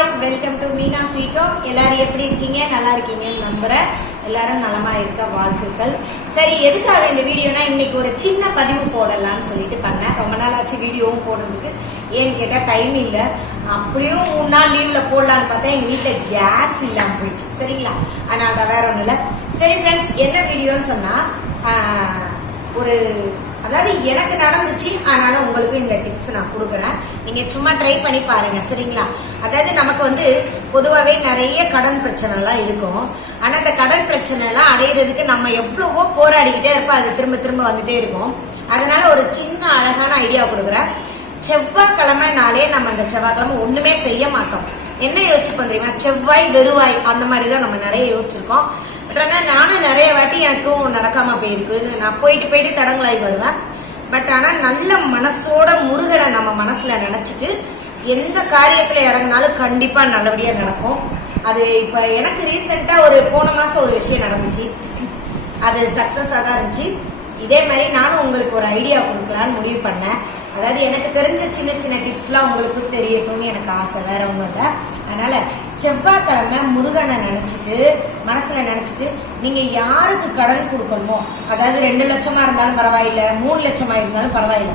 Hi, welcome to Meena sweet home. எல்லாரும் எப்படி இருக்கீங்க? நல்லா இருக்கீங்கன்னு நம்புறேன். எல்லாரும் நலமா இருக்க வாழ்த்துக்கள். சரி, எதுக்காக இந்த வீடியோனா இன்னைக்கு ஒரு சின்ன பதிவு போடலாம்னு சொல்லிட்டு பண்ணேன். ரொம்ப நாள் ஆச்சு வீடியோவும் போடுறதுக்கு. ஏன்னு கேட்டால் டைம் இல்லை. அப்படியும் 3 நாள் லீவ்ல போடலான்னு பார்த்தா எங்க வீட்டில் கேஸ் இல்லாமல் போயிடுச்சு. சரிங்களா? அதனால தான், வேற ஒன்றும் இல்லை. சரி ஃப்ரெண்ட்ஸ், என்ன வீடியோன்னு சொன்னா அதாவது எனக்கு நடந்துச்சு. அதனால உங்களுக்கு இந்த டிப்ஸ் நான் கொடுக்குறேன். நீங்க சும்மா ட்ரை பண்ணி பாருங்க. சரிங்களா? அதாவது நமக்கு பொதுவாகவே நிறைய கடன் பிரச்சனை எல்லாம் இருக்கும். ஆனா அந்த கடன் பிரச்சனை எல்லாம் அடையிறதுக்கு நம்ம எவ்வளவோ போராடிக்கிட்டே இருப்போம். அது திரும்ப திரும்ப வந்துட்டே இருக்கும். அதனால ஒரு சின்ன அழகான ஐடியா கொடுக்குறேன். செவ்வாய்க்கிழமைனாலே நம்ம அந்த செவ்வாய்க்கிழமை ஒண்ணுமே செய்ய மாட்டோம். என்ன யோசிப்போம் தெரியுமா? செவ்வாய் வெறுவாய் அந்த மாதிரிதான் நம்ம நிறைய யோசிச்சிருக்கோம். பட் ஆனால் நானும் நிறைய வாட்டி எனக்கும் நடக்காம போயிருக்கு. நான் போயிட்டு தடங்களாகி வருவேன். பட் ஆனால் நல்ல மனசோட முருகனை நம்ம மனசுல நினைச்சிட்டு எந்த காரியத்துல இறங்கினாலும் கண்டிப்பா நல்லபடியா நடக்கும். அது இப்ப எனக்கு ரீசெண்டா போன மாசம் ஒரு விஷயம் நடந்துச்சு. அது சக்சஸா தான் இருந்துச்சு. இதே மாதிரி நானும் உங்களுக்கு ஒரு ஐடியா கொடுக்கலான்னு முடிவு பண்ணேன். அதாவது எனக்கு தெரிஞ்ச சின்ன சின்ன டிப்ஸ்லாம் உங்களுக்கு தெரியட்டும்னு எனக்கு ஆசை, வேற ஒன்றும் இல்லை. அதனால செவ்வாய்க்கிழமை முருகனை நினைச்சிட்டு மனசுல நினைச்சிட்டு நீங்க யாருக்கு கடன் கொடுக்கணுமோ, அதாவது 2 லட்சமா இருந்தாலும் பரவாயில்ல, 3 லட்சமா இருந்தாலும் பரவாயில்ல,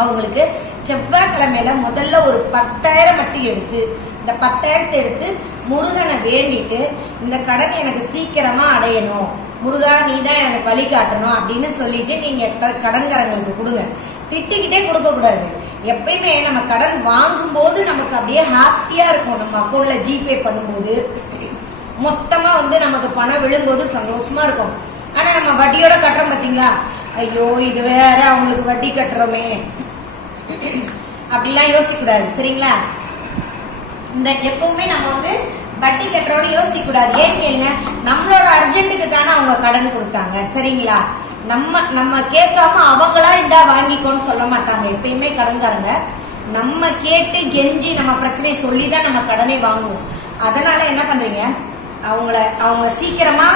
அவங்களுக்கு செவ்வாய்க்கிழமையில முதல்ல ஒரு 10,000 மட்டும் எடுத்து இந்த 10,000 எடுத்து முருகனை வேண்டிட்டு இந்த கடன் எனக்கு சீக்கிரமா அடையணும், முருகா நீ தான் எனக்கு வழி காட்டணும் அப்படின்னு சொல்லிட்டு நீங்க கடன்காரங்களுக்கு கொடுங்க. திட்டிக்கிட்டே கொடுக்க கூடாது. எப்பயுமே நம்ம கடன் வாங்கும் போது நமக்கு அப்படியே ஹாப்பியா இருக்கும். நம்ம அக்கௌண்ட்ல ஜிபே பண்ணும்போது மொத்தமா நமக்கு பணம் விழும்போது சந்தோஷமா இருக்கும். ஆனா நம்ம வட்டியோட கட்டுறோம் பாத்தீங்களா, ஐயோ இது வேற அவங்களுக்கு வட்டி கட்டுறோமே அப்படிலாம் யோசிக்க கூடாது. சரிங்களா? இந்த எப்பவுமே நம்ம வட்டி கட்டுறோம்னு யோசிக்க கூடாது. ஏன் கேளுங்க, நம்மளோட அர்ஜென்ட்டுக்கு தானே அவங்க கடன் கொடுத்தாங்க. சரிங்களா? நம்ம கேட்காம அவங்களா இந்தா வாங்கிக்கோன்னு சொல்ல மாட்டாங்க. எப்பயுமே கடன்காரங்க நம்ம கேட்டு கெஞ்சி நம்ம பிரச்சனையை சொல்லிதான் நம்ம கடனை வாங்குவோம். அதனால என்ன பண்றீங்க, அவங்க சீக்கிரமா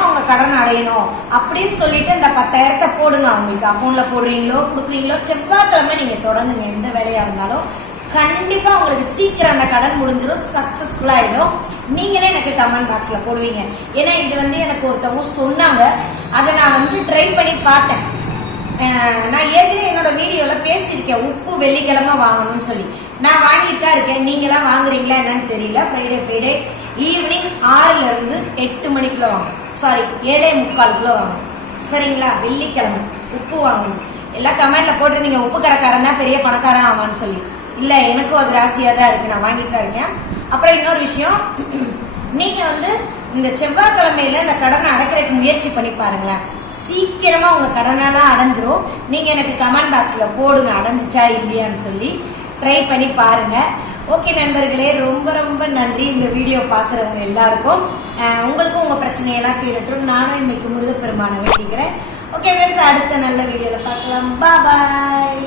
அவங்க கடன் அடையணும் அப்படின்னு சொல்லிட்டு இந்த 10,000 போடுங்க. அவங்களுக்கு அக்கௌண்ட்ல போடுறீங்களோ கொடுக்குறீங்களோ, செவ்வாய்க்கிழமை நீங்க தொடங்குங்க. எந்த வேலையா இருந்தாலும் கண்டிப்பா உங்களுக்கு சீக்கிரம் அந்த கடன் முடிஞ்சிடும், சக்சஸ்ஃபுல்லா ஆயிடும். நீங்களே எனக்கு கமெண்ட் பாக்ஸ்ல போடுவீங்க. ஏன்னா இது எனக்கு ஒருத்தவங்க சொன்னாங்க. அதை நான் ட்ரை பண்ணி பார்த்தேன். நான் ஏற்கனவே என்னோட வீடியோல பேசியிருக்கேன், உப்பு வெள்ளிக்கிழமை வாங்கணும்னு சொல்லி. நான் வாங்கிட்டு தான் இருக்கேன். நீங்களாம் வாங்குறீங்களா என்னன்னு தெரியல. ஃப்ரைடே ஈவினிங் 6ல இருந்து 8 மணிக்குள்ள வாங்கணும். சாரி, 7:45 வாங்கணும். சரிங்களா? வெள்ளிக்கிழமை உப்பு வாங்கணும். எல்லாம் கமெண்ட்ல போட்டிருந்தீங்க, உப்பு கடைக்காரன் தான் பெரிய பணக்காரன் ஆவான்னு சொல்லி. இல்ல, எனக்கும் அது ராசியா தான் இருக்கு. நான் வாங்கிட்டு தான் இருக்கேன். அப்புறம் இன்னொரு விஷயம், நீங்க இந்த செவ்வாய்க்கிழமையில இந்த கடனை அடைக்கிறதுக்கு முயற்சி பண்ணி பாருங்களேன். சீக்கிரமா உங்க கடனெல்லாம் அடைஞ்சிரும். நீங்க எனக்கு கமெண்ட் பாக்ஸ்ல போடுங்க அடைஞ்சிச்சா இல்லையான்னு சொல்லி. ட்ரை பண்ணி பாருங்க. ஓகே நண்பர்களே, ரொம்ப ரொம்ப நன்றி இந்த வீடியோ பாக்குறவங்க எல்லாருக்கும். உங்களுக்கும் உங்க பிரச்சனையெல்லாம் தீரட்டும். நானும் இன்னைக்கு முருகப்பெருமானை வேண்டிக்கிறேன். ஓகே ஃப்ரெண்ட்ஸ், அடுத்த நல்ல வீடியோல பார்க்கலாம். பாய்.